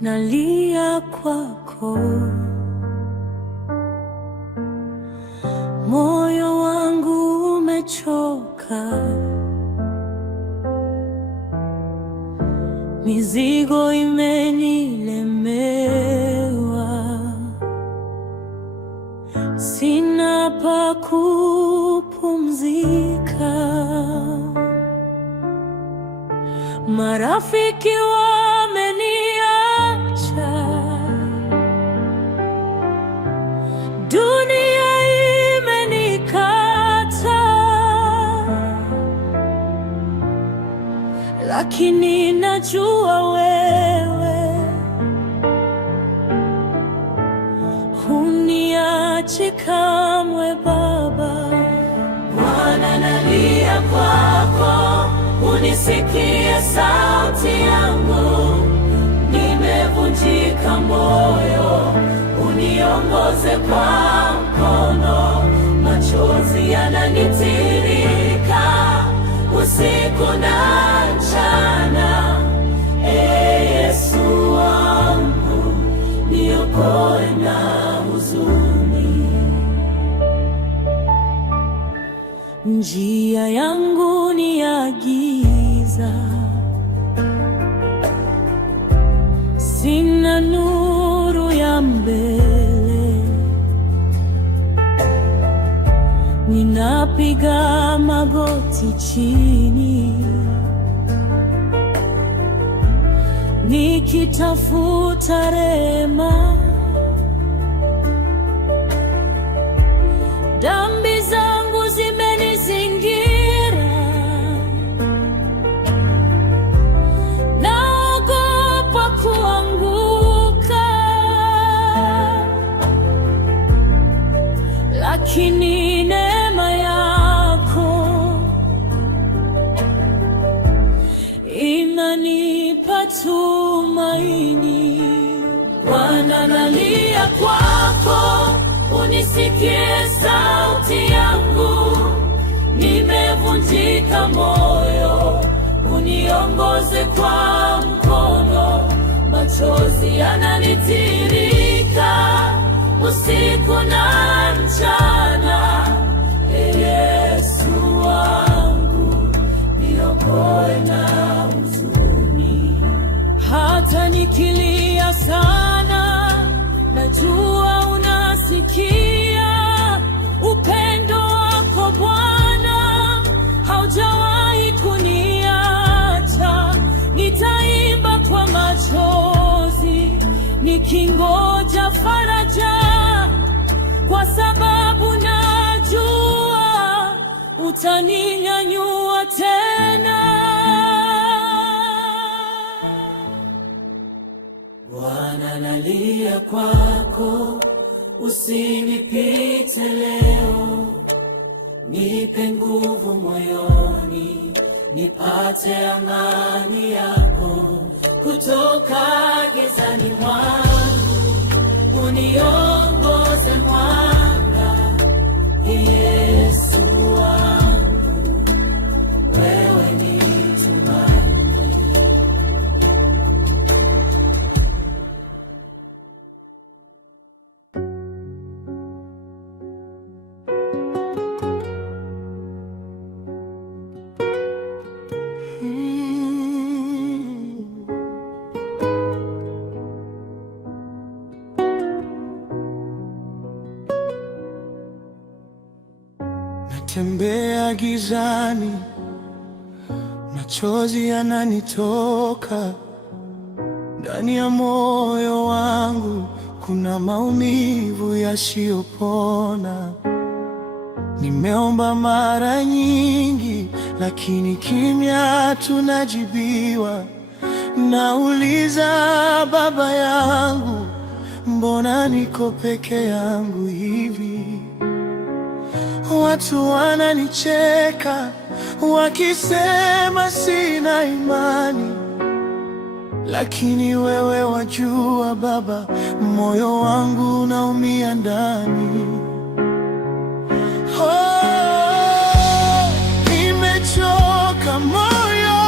nalia kwako, moyo wangu umechoka, mizigo imenilemewa, sina pa kupumzika. Marafiki wameniacha, dunia imenikata, lakini najua wewe huniachi kamwe Baba. Bwana, nalia kwako, unisikie sauti yangu, nimevunjika moyo, uniongoze kwa mkono, machozi yananitiririka usiku na mchana. Yesu wangu, niokoe na huzuni. Njia yangu ni ya giza, sina nuru ya mbele, ninapiga magoti chini, nikitafuta rehema. Dhambi zangu zimenizingira, naogopa kuanguka, lakini neema yako inanipa tumaini. Bwana, nalia kwako, unisikie sauti yangu, nimevunjika moyo, uniongoze kwa mkono, machozi yananitiririka usiku na mchana. Yesu wangu, niokoe na huzuni. Hata nikilia sana, najua unasikia. Upendo wako Bwana haujawahi kuniacha. Nitaimba kwa machozi nikingoja faraja, kwa sababu najua utaninyanyua tena. Bwana, nalia kwako, usinipite leo, nipe nguvu moyoni, nipate amani yako. Kutoka gizani mwangu uniongoze mwanga. Yesu wangu, wewe ni tumaini. Natembea gizani, machozi yananitoka, ndani ya moyo wangu kuna maumivu yasiyopona. Nimeomba mara nyingi, lakini kimya tunajibiwa. Nauliza, Baba yangu, mbona niko peke yangu hivi? Watu wananicheka wakisema sina imani, lakini wewe wajua Baba, moyo wangu unaumia ndani. Nimechoka moyo,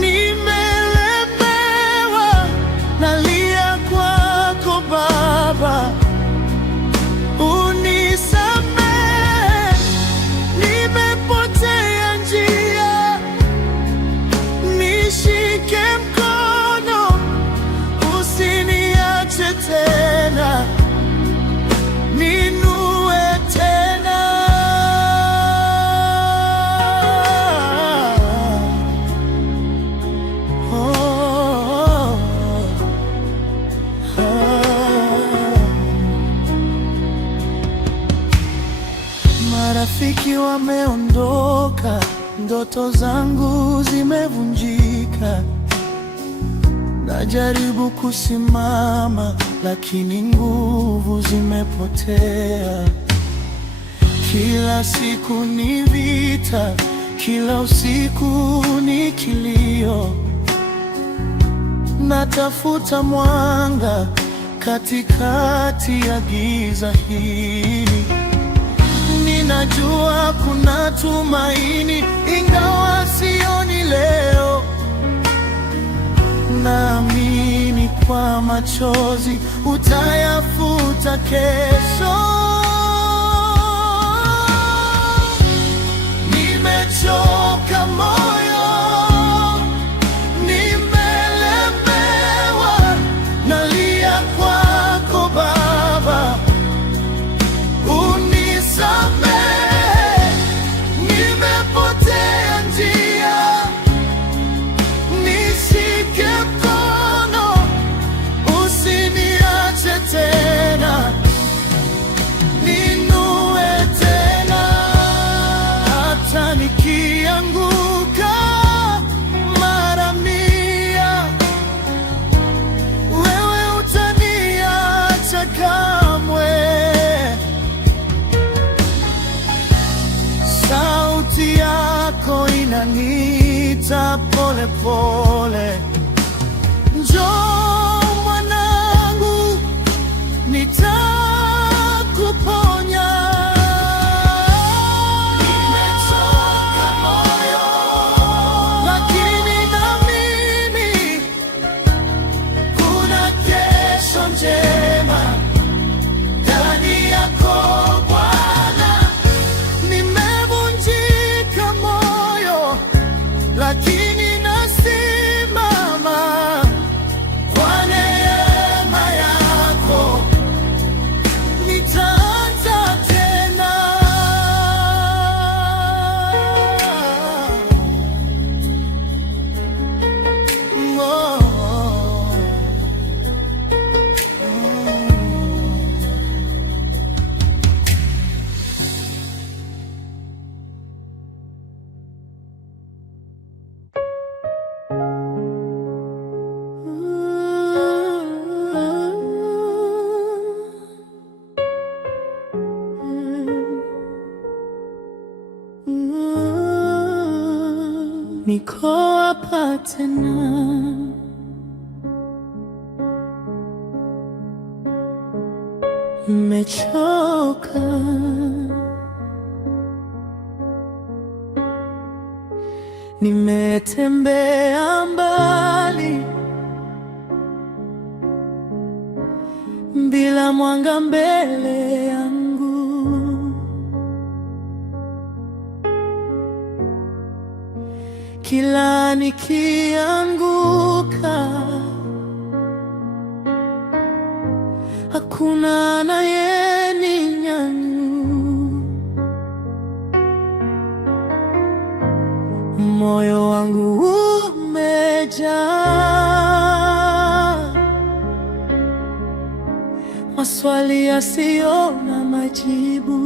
nimelemewa, marafiki wameondoka, ndoto zangu zimevunjika. Najaribu kusimama, lakini nguvu zimepotea. Kila siku ni vita, kila usiku ni kilio. Natafuta mwanga katikati ya giza hili. Ninajua kuna tumaini, ingawa sioni leo. Naamini kwa machozi utayafuta kesho. Nimechoka moyo, nimelemewa, nalia kwako Baba, unisamehe. Nimepotea njia, nishike mkono, usiniache tena, ninue tena. Hata nikianguka mara mia, wewe utaniacha kamwe. Sauti yako inaniita pole pole, njoo mwanangu, nitakuponya. Nimechoka moyo, lakini naamini kuna kesho njema ndani yako Bwana. Nimevunjika moyo, lakini nasimama kwa neema yako. Nitaanza tena. Oh. Niko hapa tena, nimechoka, nimetembea mbali bila mwanga mbele yangu. Kila nikianguka, hakuna anayeninyanyua. Moyo wangu umejaa maswali yasiyo na majibu.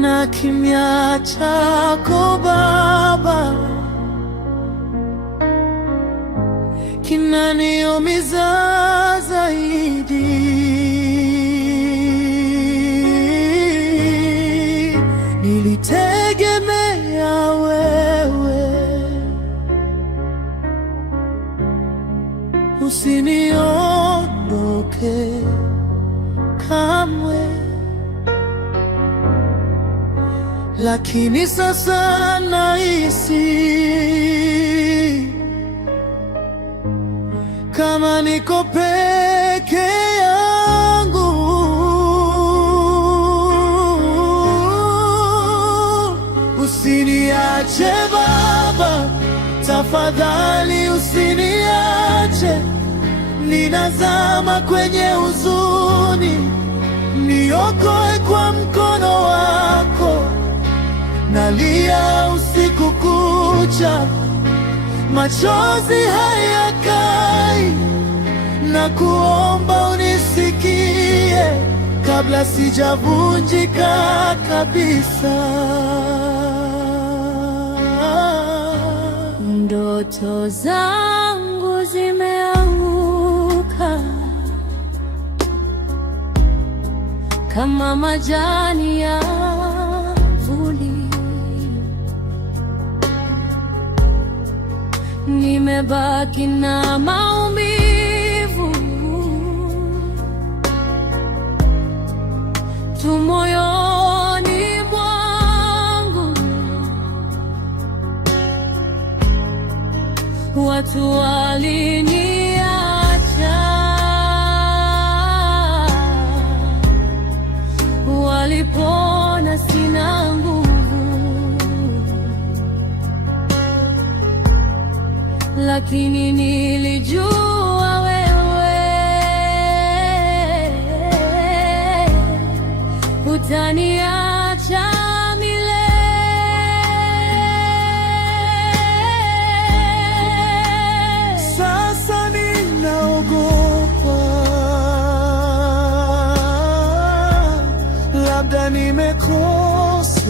Na kimya chako Baba kinaniumiza zaidi. Nilitegemea wewe, usiniondoke kamwe. Lakini sasa nahisi kama niko peke yangu. Usiniache Baba, tafadhali usiniache. Ninazama kwenye huzuni, niokoe kwa mkono wako. Nalia usiku kucha, machozi hayakai, na kuomba unisikie. kabla sijavunjika kabisa. Ndoto zangu zimeanguka kama majani ya vuli, nimebaki na maumivu tu moyoni mwangu. Watu waliniacha, walipona sina nguvu, lakini nilijua wewe hutaniacha milele. Sasa ninaogopa, labda nimekosea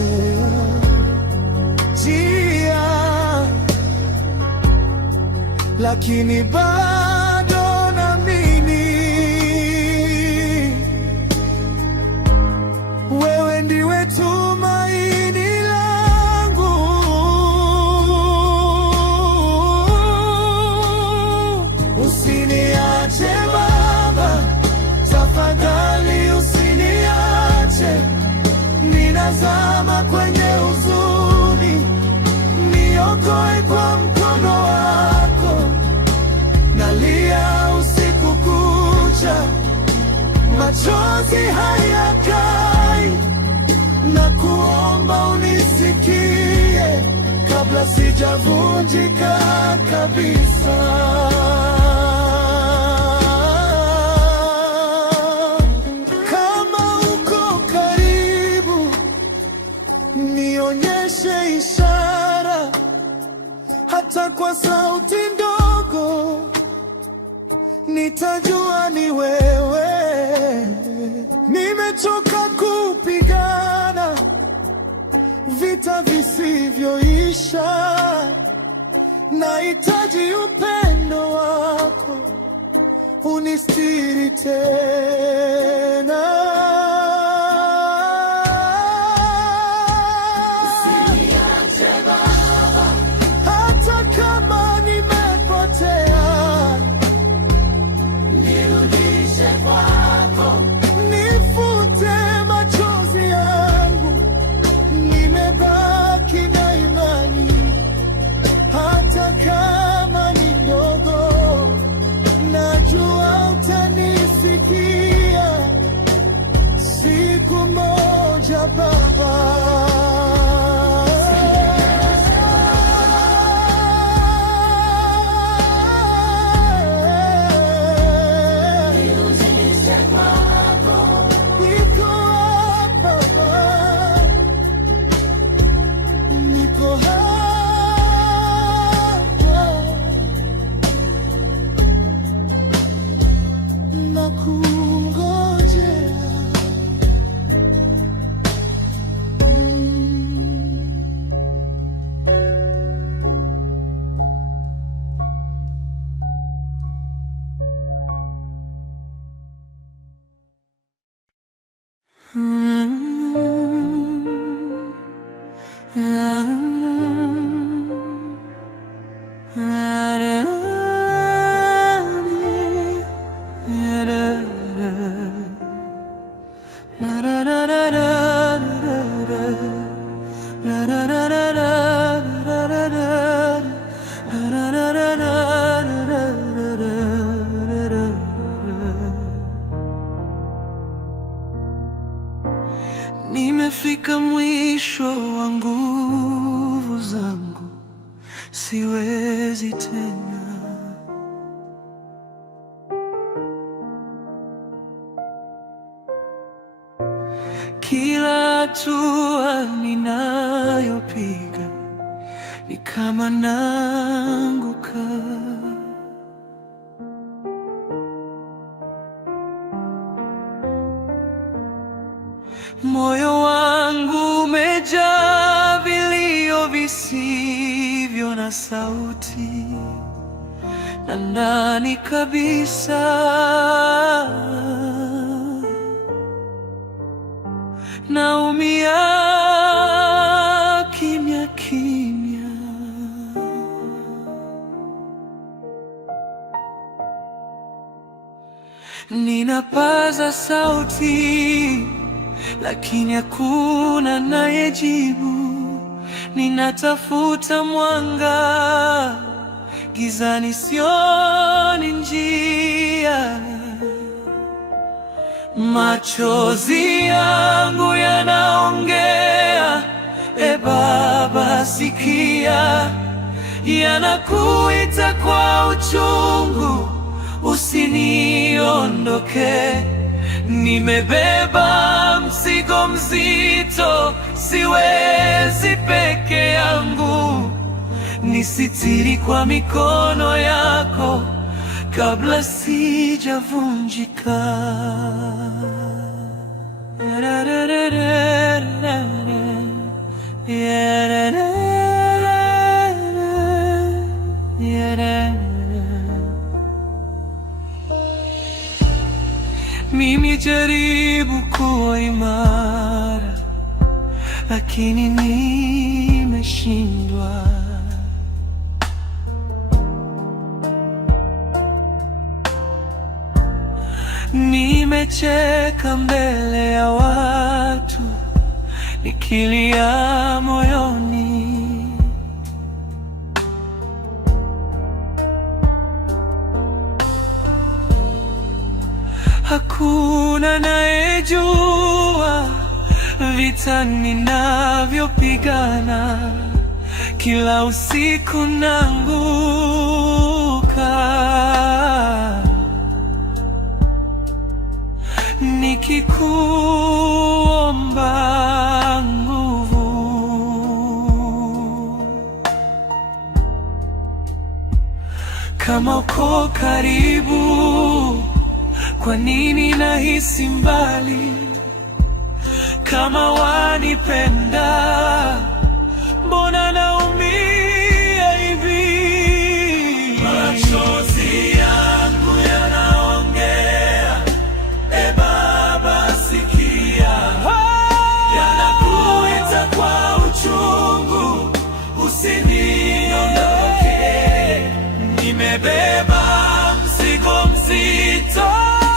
njia, lakini bado naamini wewe ndiwe tumaini langu. Usiniache Baba, tafadhali usiniache, ninazama kwenye huzuni, niokoe kwa mkono wako. Nalia usiku kucha, machozi hayakai, na kuomba unisikie kabla sijavunjika kabisa. Kama uko karibu, nionyeshe ishara, hata kwa sauti ndogo, nitajua ni wewe. Nimechoka kupigana vita visivyoisha, nahitaji upendo wako unistiri tena. Hata kama nimepotea, nirudishe kwako, nifute machozi yangu, nimebaki na imani, hata kama ni ndogo, najua utanisikia siku moja Baba. Nimefika mwisho wa nguvu zangu, siwezi tena. Kila hatua ninayopiga ni kama naanguka. Moyo wangu umejaa vilio visivyo na sauti, na ndani kabisa naumia kimya kimya. Ninapaza sauti, lakini hakuna anayejibu. Ninatafuta mwanga, gizani sioni njia. Machozi yangu yanaongea, e Baba sikia, yanakuita kwa uchungu, usiniondoke. Nimebeba mzigo mzito, siwezi peke yangu. Nisitiri kwa mikono yako kabla sijavunjika. Mimi jaribu kuwa imara, lakini nimeshindwa. Nimecheka mbele ya watu, nikilia moyoni. Hakuna anayejua vita ninavyopigana. Kila usiku naanguka, nikikuomba nguvu. Kama uko karibu, kwa nini nahisi mbali? Kama wanipenda, mbona naumia hivi? Machozi yangu yanaongea, e Baba sikia, yanakuita kwa uchungu, usiniondoke. Nimebeba mzigo mzito,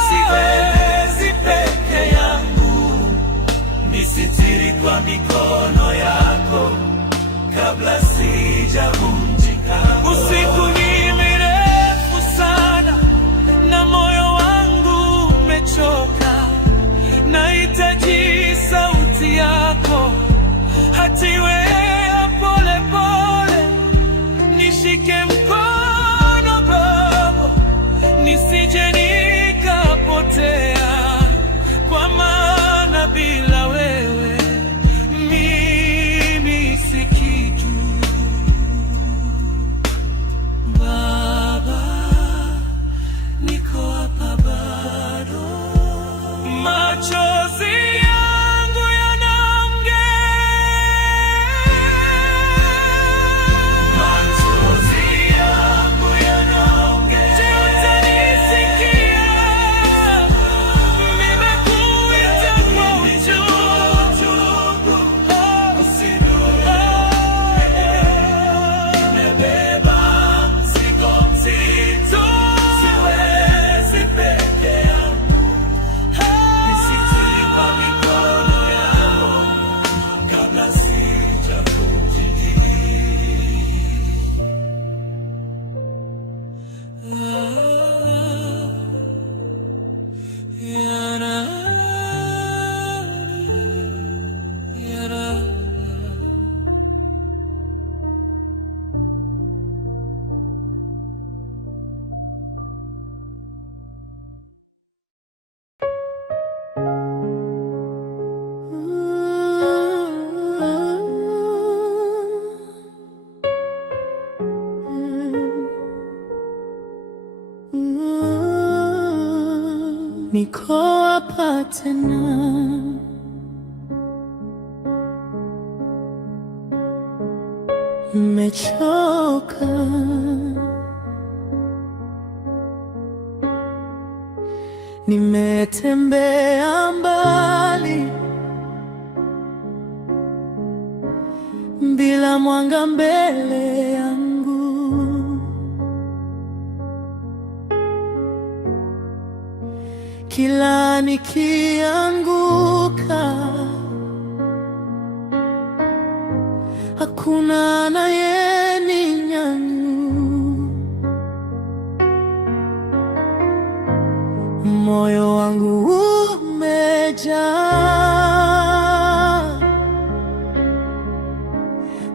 siwezi peke yangu. Nisitiri kwa mikono yako kabla sijavunjika. Usiku ni mrefu sana na moyo wangu umechoka. Nahitaji sauti yako, hatiwe pole pole. Nishike mkono Baba, nisije nikapotea, kwa maana bila wewe mimi si kitu. Baba, niko hapa bado. Machozi yangu yanaongea, machozi yangu yanaongea. Je, utanisikia? Nimekuita kwa uchungu, nimebeba mzigo mzito, siwezi peke yangu. Nisitiri kwa mikono yako kabla Niko hapa tena, nimechoka, nimetembea mbali bila mwanga mbele yangu, kila nikianguka hakuna anayeninyanyua. Moyo wangu umejaa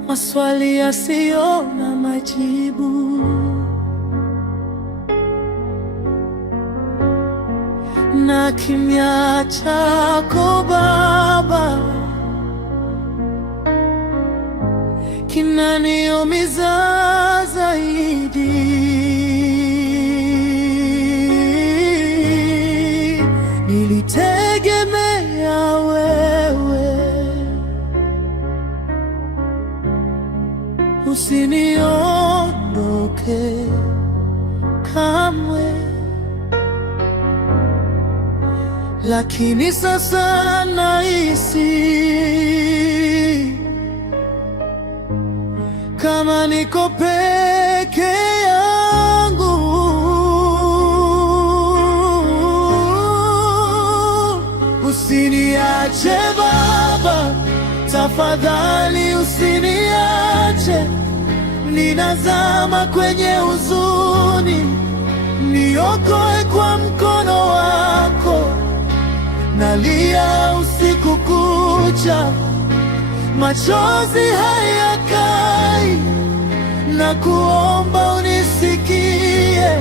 maswali yasiyo na majibu, na kimya chako Baba kinaniumiza zaidi. Nilitegemea wewe, usiniondoke kamwe, lakini sasa nahisi kama niko peke yangu. Usiniache Baba, tafadhali usiniache, ninazama kwenye huzuni, niokoe kwa mkono wako. Nalia usiku kucha, machozi hayakai, na kuomba unisikie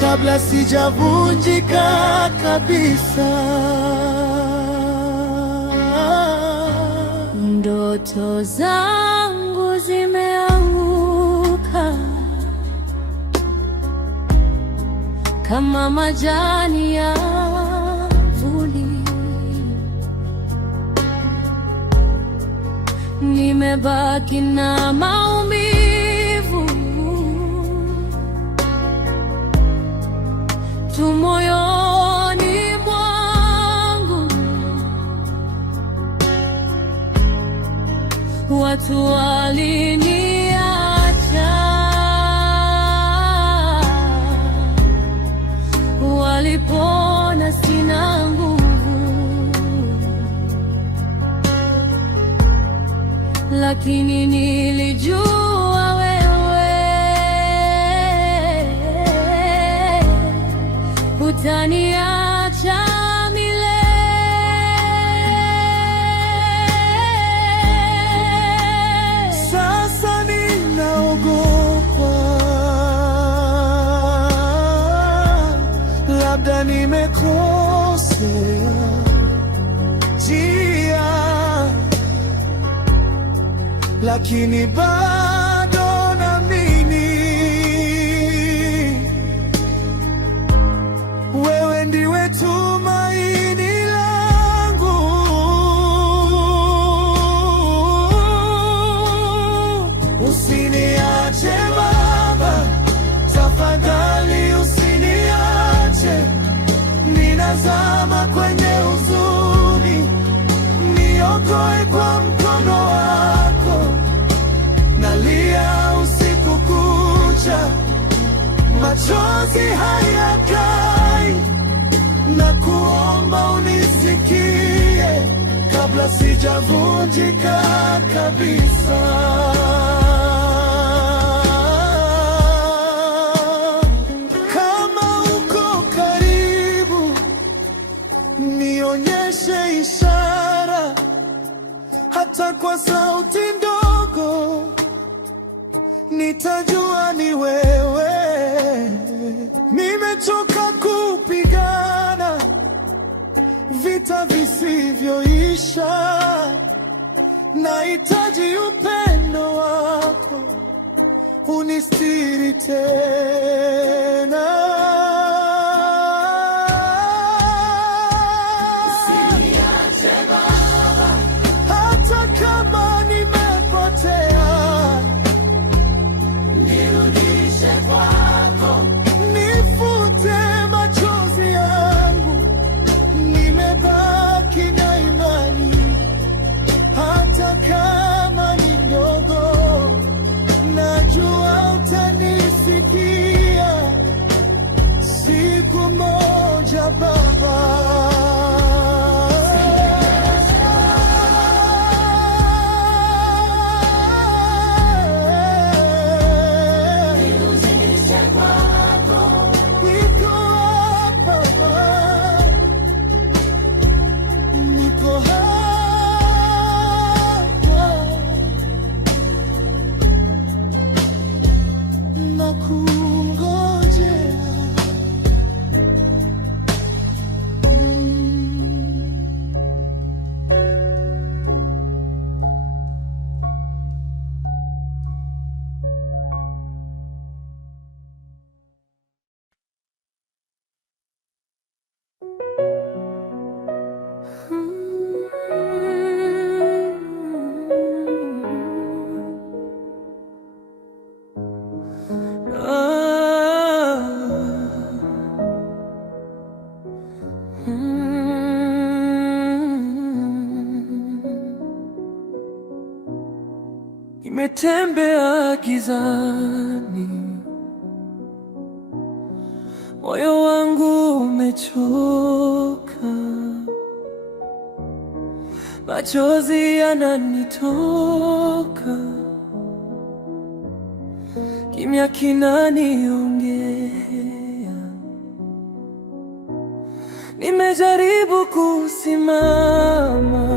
kabla sijavunjika kabisa. Ndoto zangu zimeanguka kama majani ya vuli, nimebaki na maumivu tu moyoni mwangu. Watu waliniacha, walipona sina nguvu, lakini nilijua wewe hutaniacha milele. Sasa ninaogopa, labda nimekosea njia, lakini bado naamini wewe ndiwe tumaini langu. Usiniache Baba, tafadhali usiniache, ninazama kwenye huzuni, niokoe kwa mkono wako. Nalia usiku kucha, machozi hayakai, na kuomba unisikie kabla sijavunjika kabisa. Kama uko karibu, nionyeshe ishara, hata kwa sauti ndogo, nitajua ni wewe. Nimechoka kupigana vita visivyoisha, nahitaji upendo wako unistiri tena. ninapotembea gizani, moyo wangu umechoka, machozi yananitoka, kimya kinaniongea. Nimejaribu kusimama,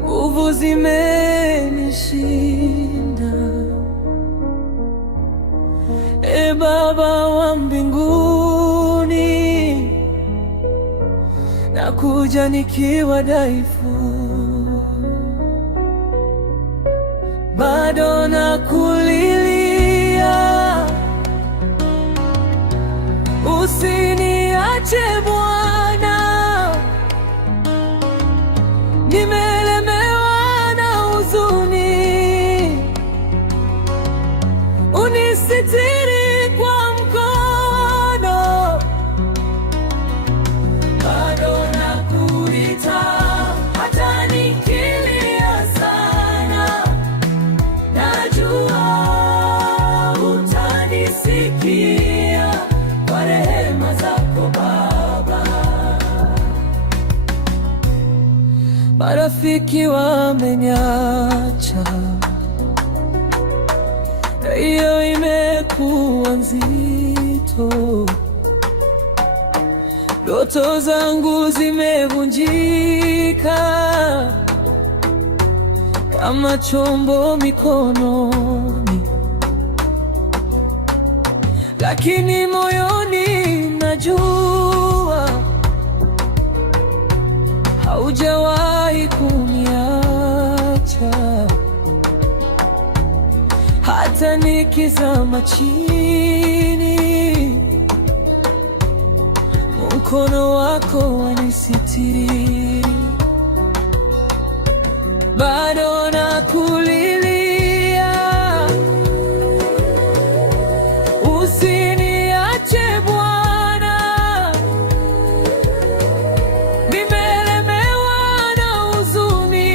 nguvu zimenishinda. E Baba wa mbinguni, nakuja nikiwa dhaifu, bado nakulilia, usiniache Bwana, nimelemewa na huzuni, unisitiri kwa mkono, bado nakuita, hata nikilia sana, najua utanisikia kwa rehema zako Baba. Marafiki wameniacha, hiyo imekuwa nzito, ndoto zangu zimevunjika kama chombo mikononi, lakini moyoni najua haujawahi kuniacha. Hata nikizama chini, mkono wako wanisitiri, bado nakulilia, usiniache Bwana, nimelemewa na huzuni,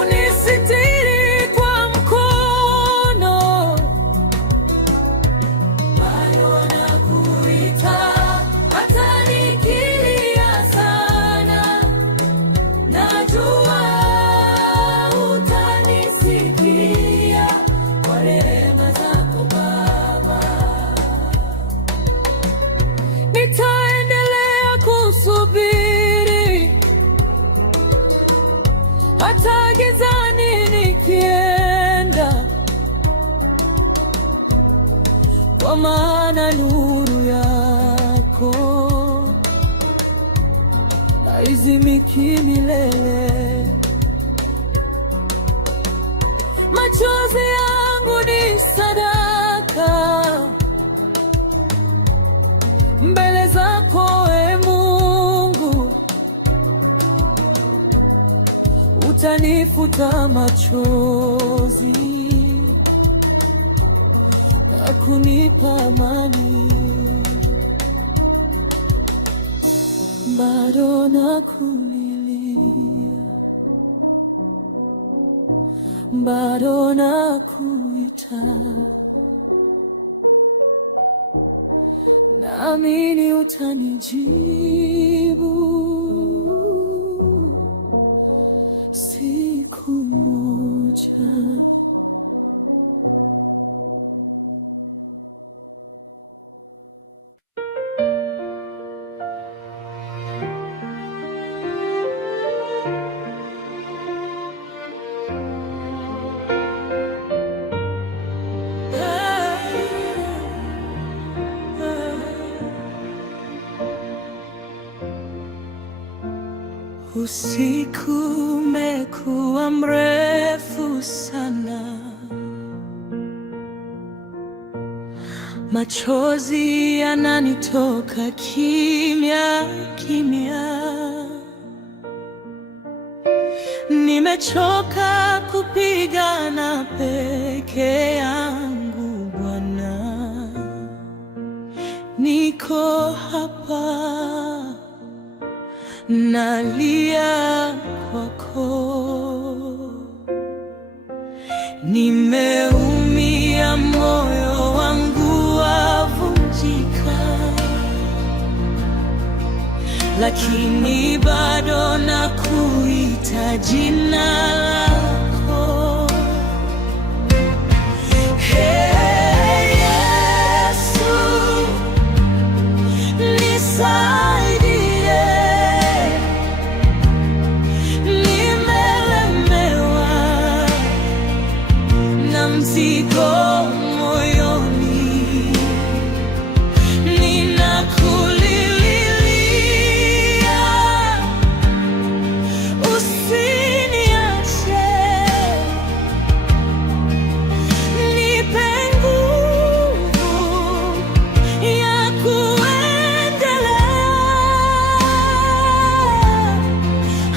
unisitiri kwa mkono, bado nakuita, hata nikilia sana, najua utanisikia kwa rehema zako Baba. Nitaendelea kusubiri hata gizani nikienda, kwa maana nuru yako haizimiki milele. Machozi yangu ni sadaka mbele zako, e Mungu, utanifuta machozi na kunipa amani, bado nakulilia, bado nakuita, naamini utanijibu siku moja. Usiku umekuwa mrefu sana, machozi yananitoka kimya kimya, nimechoka kupigana peke yangu Bwana, niko hapa nalia kwako. Nimeumia, moyo wangu wavunjika, lakini bado nakuita jina lako. Hey, Yesu, nisaidie, nimelemewa na mzigo moyoni, ninakulilia, usiniache, nipe nguvu ya kuendelea,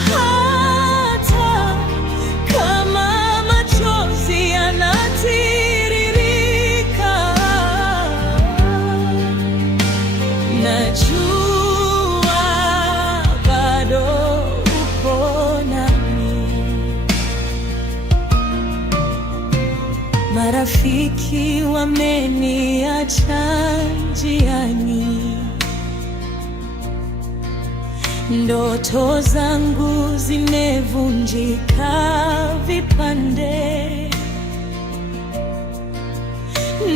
hata kama machozi yanatiririka. Najua bado upo nami. Marafiki wameniacha njiani, ndoto zangu zimevunjika vipande.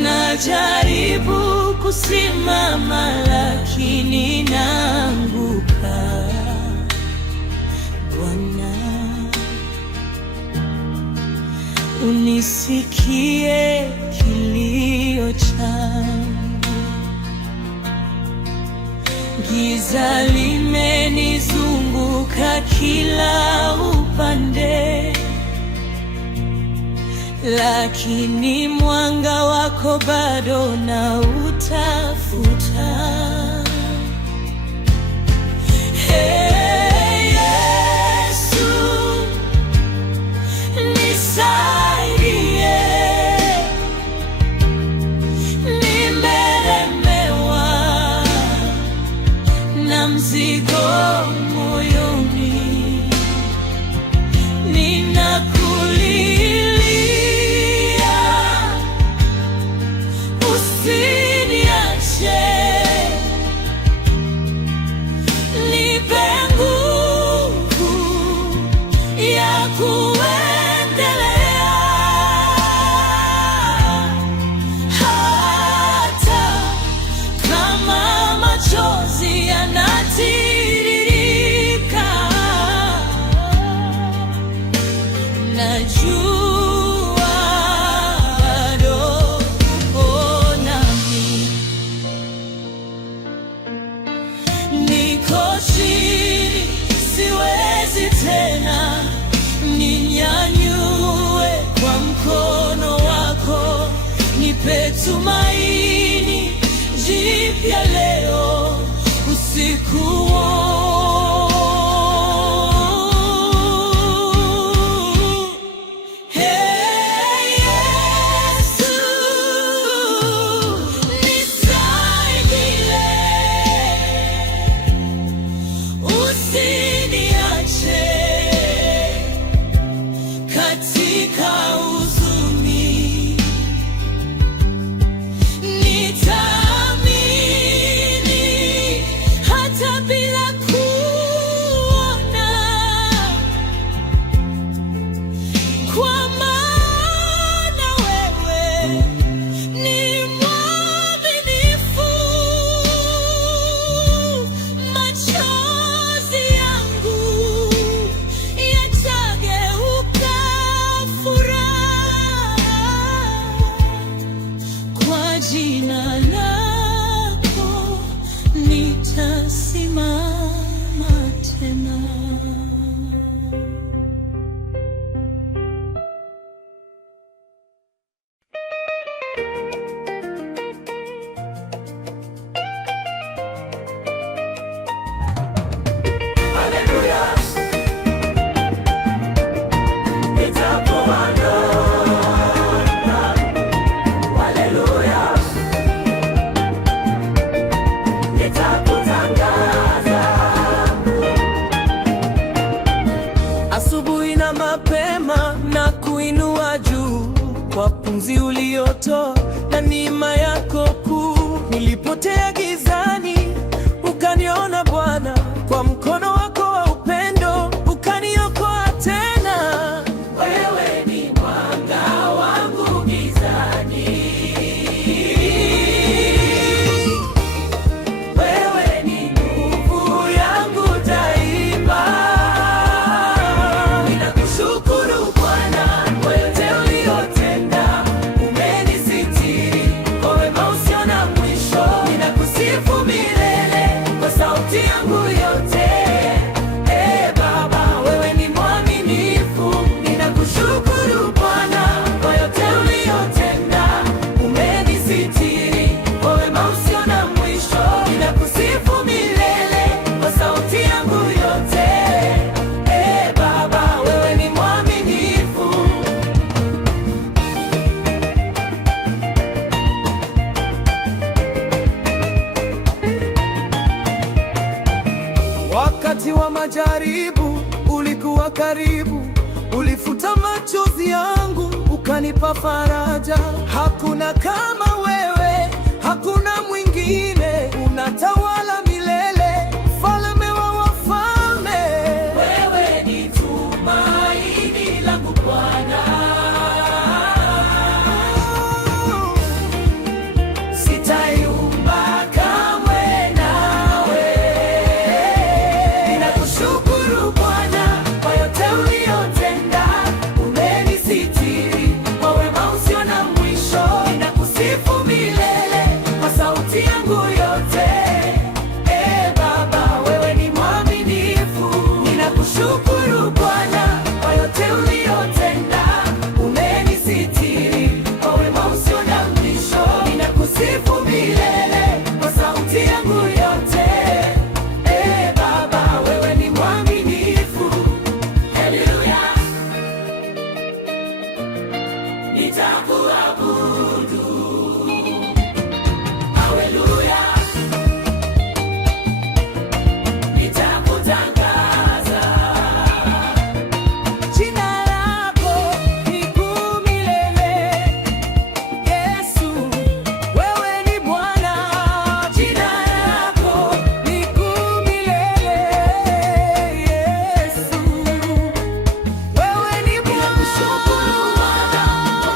Najaribu kusimama lakini naanguka. Bwana, unisikie kilio changu, giza limenizunguka kila upande, lakini mwanga wako bado nautafuta. Hey, Yesu, nisaidie, nimelemewa na mzigo moyoni, ninakulilia, usiniache, nipe nguvu ya kuendelea, hata kama machozi yanatiririka. Najua bado upo nami. Niko chini, siwezi tena, ninyanyue kwa mkono wako, nipe tumaini jipya leo, usiku huu. Hey, Yesu, nisaidie, usiniache katika huzuni, nitaamini hata bila kuona, kwa maana wewe ni mwaminifu. Machozi yangu yatageuka furaha, kwa jina lako nitasimama tena. Asubuhi na mapema na kuinua juu, kwa pumzi uliotoa na neema yako kuu. Nilipotea gizani, ukaniona Bwana, kwa mkono wako wa upendo ukaniokoa tena. Wewe ni mwanga wangu gizani, wewe ni nguvu yangu daima. Ninakushukuru Bwana kwa yote uliyotenda, umenisitiri kwa wema usio na mwisho. Ninakusifu milele kwa sauti yangu yote. Baba, wewe ni mwaminifu. Ninakushukuru Bwana kwa yote uliyotenda, umenisitiri kwa wema usio na mwisho. Ninakusifu milele kwa sauti yangu yote. Baba, wewe ni mwaminifu. Wakati wa majaribu ulikuwa karibu, ulifuta machozi yangu, ukanipa faraja. Hakuna kama wewe, hakuna mwingine, unatawala milele, mfalme wa wafalme. Wewe ni tumaini langu Bwana, sitayumba kamwe nawe. Ninakushukuru Bwana kwa yote uliyotenda, umenisitiri kwa wema usio na mwisho. Ninakusifu milele kwa sauti yangu yote. Baba, wewe ni mwaminifu. Ninakushukuru Bwana kwa yote uliyotenda, umenisitiri kwa wema usio na mwisho. Ninakusifu milele kwa sauti yangu yote. Baba, wewe ni mwaminifu. Haleluya, nitakuabudu. Haleluya, nitakutangaza. Jina lako ni kuu milele. Yesu, wewe ni Bwana. Jina lako ni kuu milele. Yesu, wewe ni Bwana. Ninakushukuru Bwana kwa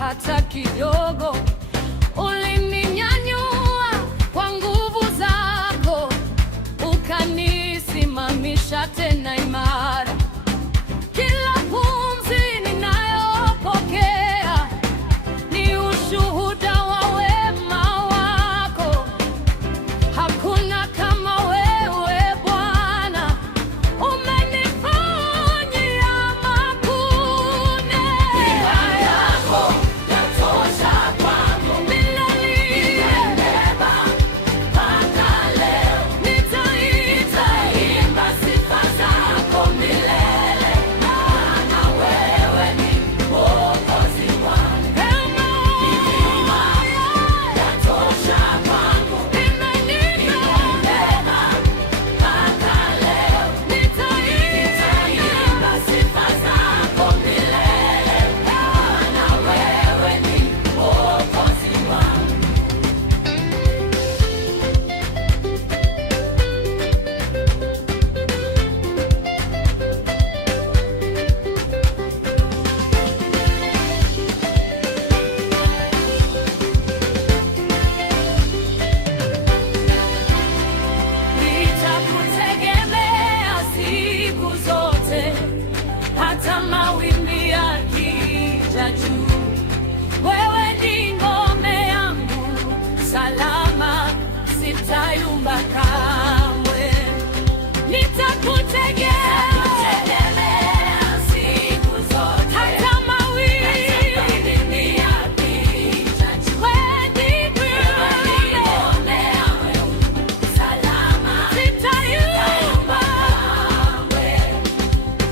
hata kidogo. Ulininyanyua kwa nguvu zako, ukanisimamisha tena imara. Kila pumzi ninayopokea ni ushuhuda wa wema wako. Hakuna kama wewe Bwana, umenifanyia makuu. Neema yako yatosha kwangu milele, mpaka leo nitaimba sifa zako milele, maana wewe ni Mwokozi wangu. Neema yatosha kwangu milele, mpaka leo nitaimba sifa zako milele, maana wewe ni Mwokozi wangu. Nitakutegemea siku zote, hata mawimbi yakija juu. Wewe ni ngome yangu salama, sitayumba kamwe. Nitakutegemea siku zote, hata mawimbi yakija juu. Wewe ni ngome yangu salama, sitayumba kamwe.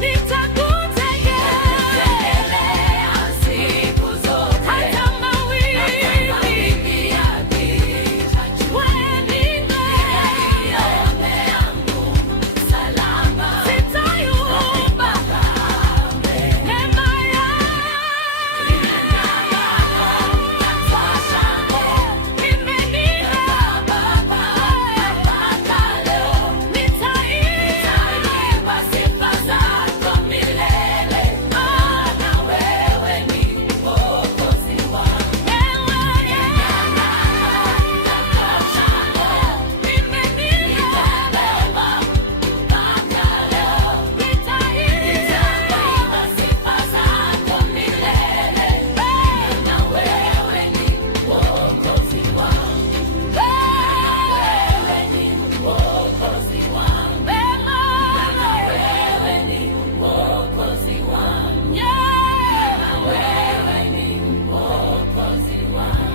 Nitakutegemea siku zote, hata mawimbi yakija juu. Wewe ni ngome yangu salama, sitayumba kamwe. Neema yako yatosha, imenibeba mpaka leo. Nitaimba sifa zako milele, maana wewe ni Mwokozi wangu. Neema yako yatosha, imenibeba mpaka leo. Nitaimba sifa zako milele, maana wewe ni Mwokozi wangu. Wewe ni Mwokozi wangu. Maana wewe ni Mwokozi wangu. Maana wewe ni Mwokozi wangu.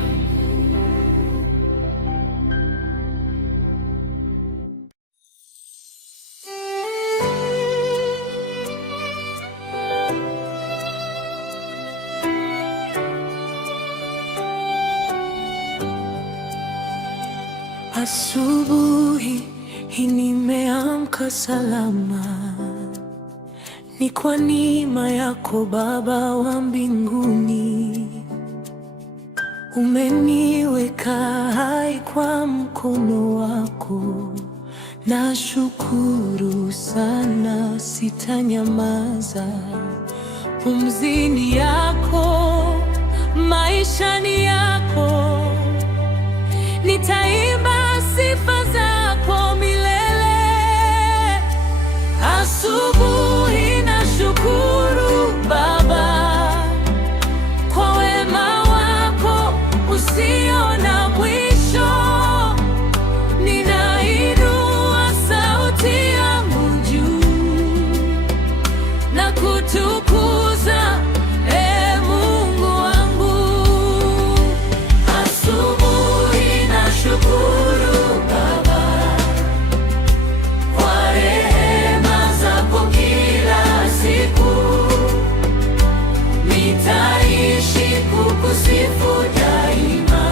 Asubuhi hii nimeamka salama, ni kwa neema yako Baba wa mbinguni. Umeniweka hai kwa mkono wako, nashukuru sana, sitanyamaza. Pumzi ni yako, maisha ni yako, nitaimba sifa zako milele. Asubuhi nashukuru Baba kwa wema wako usio na mwisho. Ninainua sauti yangu juu na kutukuza Mungu wangu. Asubuhi nashukuru Baba kwa rehema zako kila siku. Nitaishi kukusifu daima,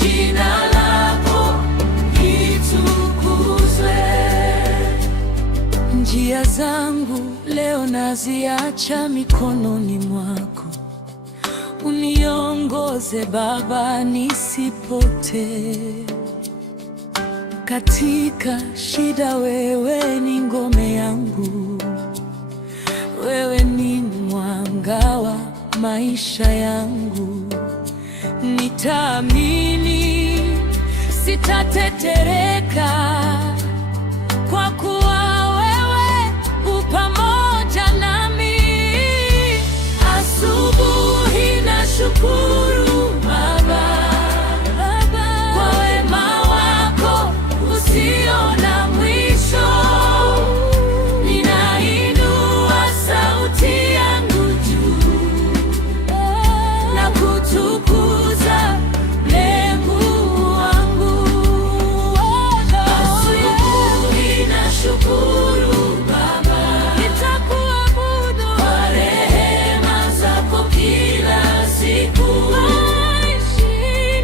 jina lako litukuzwe. Njia zangu leo naziacha mikononi mwako, uniongoze Baba nisipotee. Katika shida wewe ni ngome yangu, wewe ni mwanga wa maisha yangu. Nitaamini, sitatetereka, kwa kuwa wewe u pamoja nami. Asubuhi nashukuru Baba kwa wema wako usio na mwisho. Ninainua sauti yangu juu na kutukuza Mungu wangu. Asubuhi nashukuru Baba, nitakuabudu kwa rehema zako kila siku.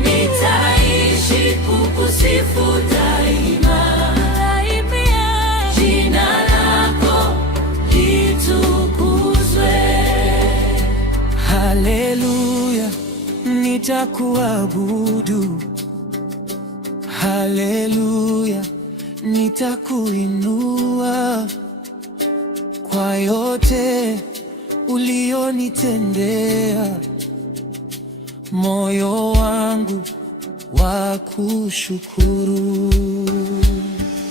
Nitaishi kukusifu daima, jina lako litukuzwe. Haleluya, nitakuabudu. Haleluya, nitakuinua kwa yote ulionitendea. Moyo wangu wa kushukuru.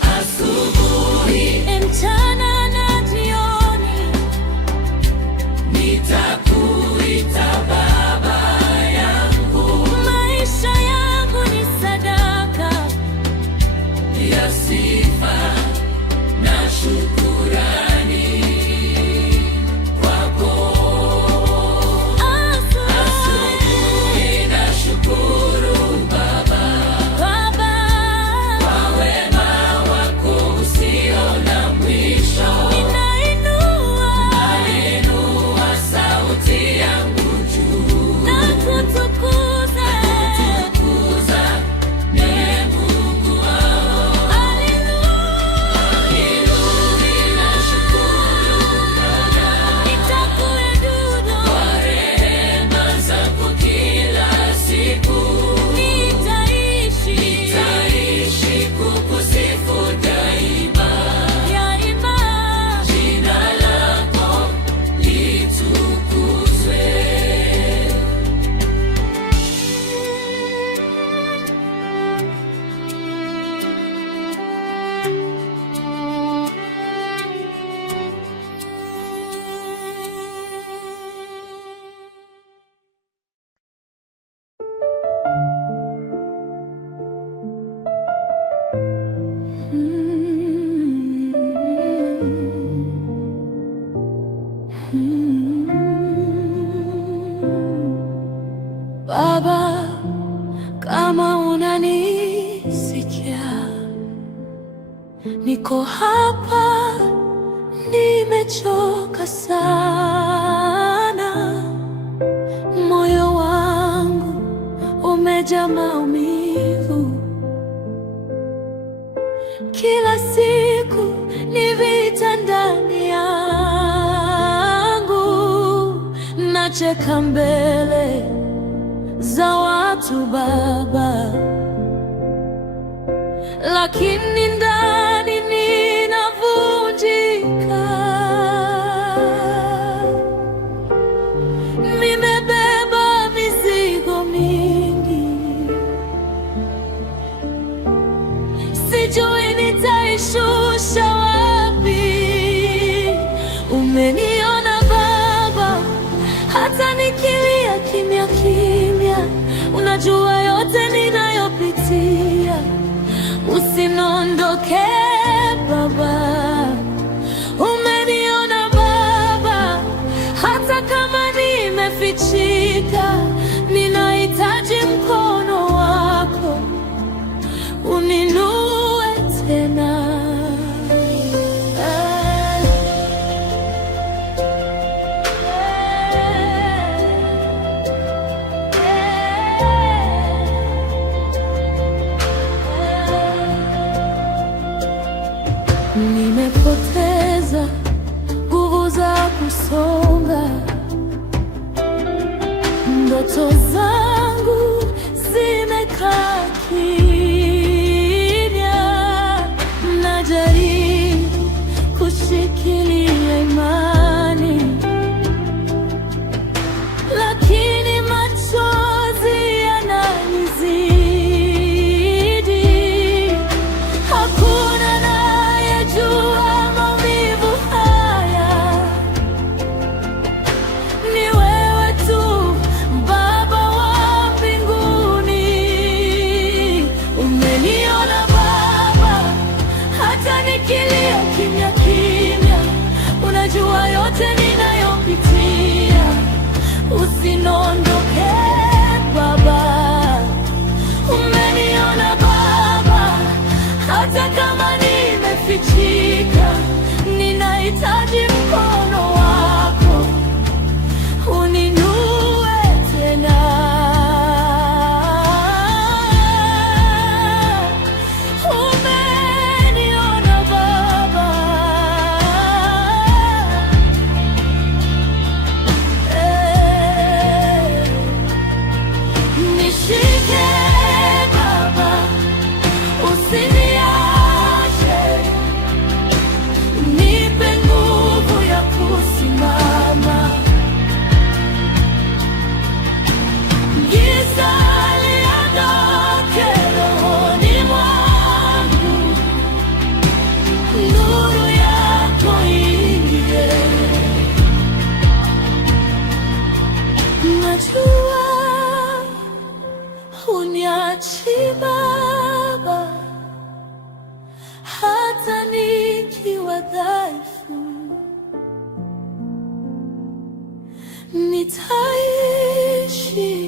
Asubuhi, mchana na jioni, nitakuita Baba yangu. Maisha yangu ni sadaka ya sifa na shukurani kwako. Asubuhi nashukuru Baba kwa wema wako usio na mwisho. Ninainua sauti yangu juu na kutukuza Mungu wangu. Haleluya, nashukuru Baba, nitakuabudu kwa rehema zako kila siku. Nitaishi kukusifu daima, jina lako litukuzwe. Baba, kama unanisikia, niko hapa, nimechoka sana. Moyo wangu umejaa maumivu, kila siku ni vita ndani yangu. Nacheka mbele za watu Baba, lakini ndani ninavunjika. Nimebeba mizigo mingi, sijui nitaishusha wapi. Umeniona Baba, hata nikilia kimya kimya, unajua yote ninayopitia. Usiniondoke Baba, umeniona Baba, hata kama nimefichika. Ninahitaji mkono wako, uninue tena. Nimepoteza nguvu za kusonga, ndoto zangu zimekaa kimya. Najaribu kushikilia imani, usiniondoke Baba. Umeniona Baba, hata kama nimefichika, ninahitaji mkono wako uninue tena. Umeniona Baba, nishike Baba, usiniache, nipe nguvu ya kusimama. Giza liondoke rohoni mwangu, nuru yako iingie. Najua huniachi Baba, hata nikiwa dhaifu, nitaishi